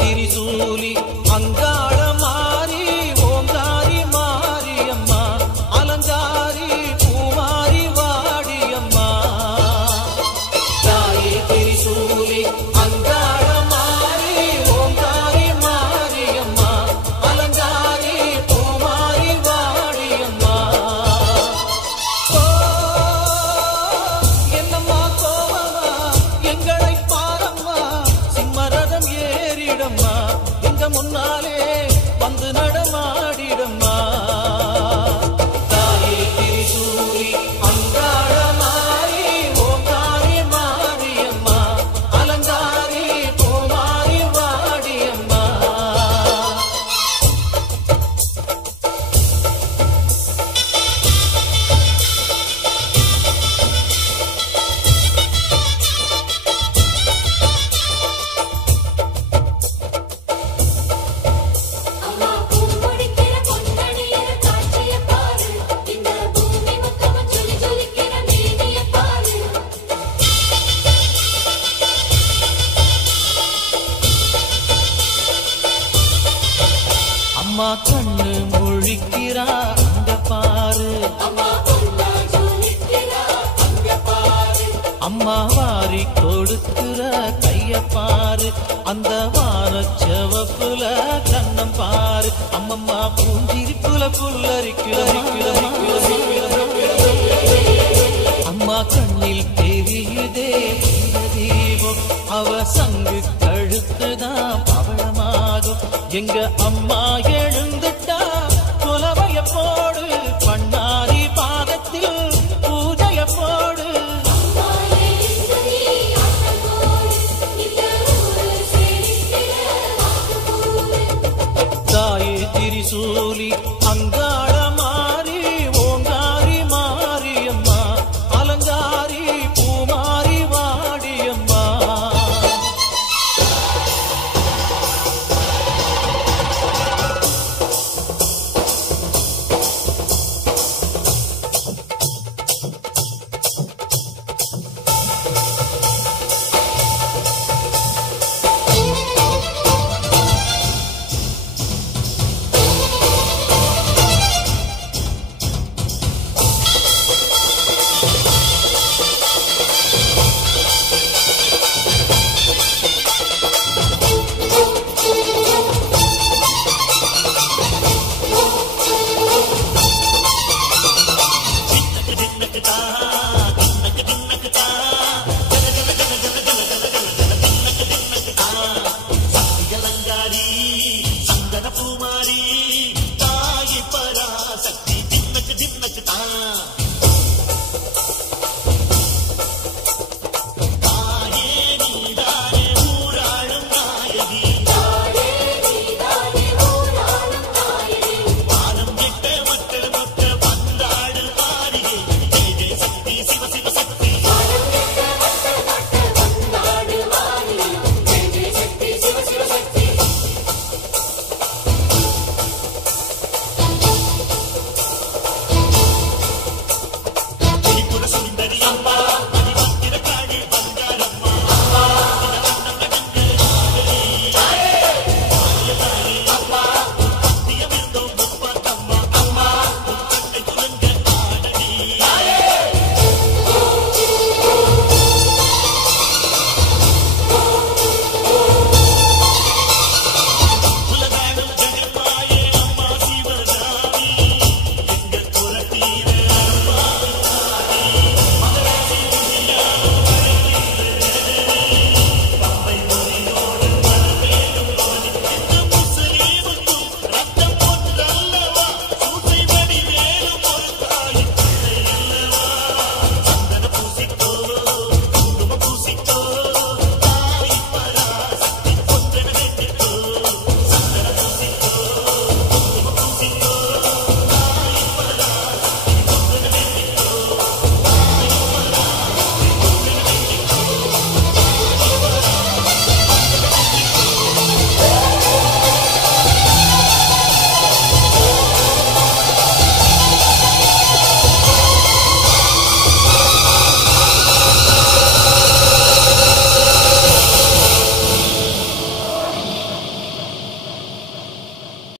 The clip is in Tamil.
திரிசூலி அங்காள மாறி ஓங்காரி மாரியம்மா அலங்காரி பூமாரி வாடியம்மா தாயே திரிசூலி அங்காள மாறி ஓங்காரி மாரியம்மா அலங்காரி பூமாரி வாடியம்மா என்னம்மா கோவமா எங்களை பாரம்மா சிம்மரதம் ஏறிடம்மா எங்க முன்னாலே வந்து நடமாடிடம்மா தாயே திரிசூலி அங்காள மாறி ஓங்காரி மாரியம்மா அலங்காரி பூமாரி வாடியம்மா அம்மா பூமுடிக்கிற பொன்னணியிற காட்சிய பாரு இந்த பூமி மொத்தமும் ஜொலி ஜொலிக்கிற மேனிய பாரு அம்மா கண்ணு முழிக்கிறா அங்க பாரு அம்மா பொன்னா ஜொலிக்கிறா அங்க பாரு அம்மா வாரி கொடுக்கிற கைய பாரு அந்த வானச்சவப்புல கண்ணம் பாரு அம்மம்மா பூஞ்சிரிப்புல புல்லரிக்கிற அம்மா கண்ணில் தெரியுதே இந்த தீபம் அவ சங்கு கழுத்துதான் பவளமாகும் எங்க அம்மா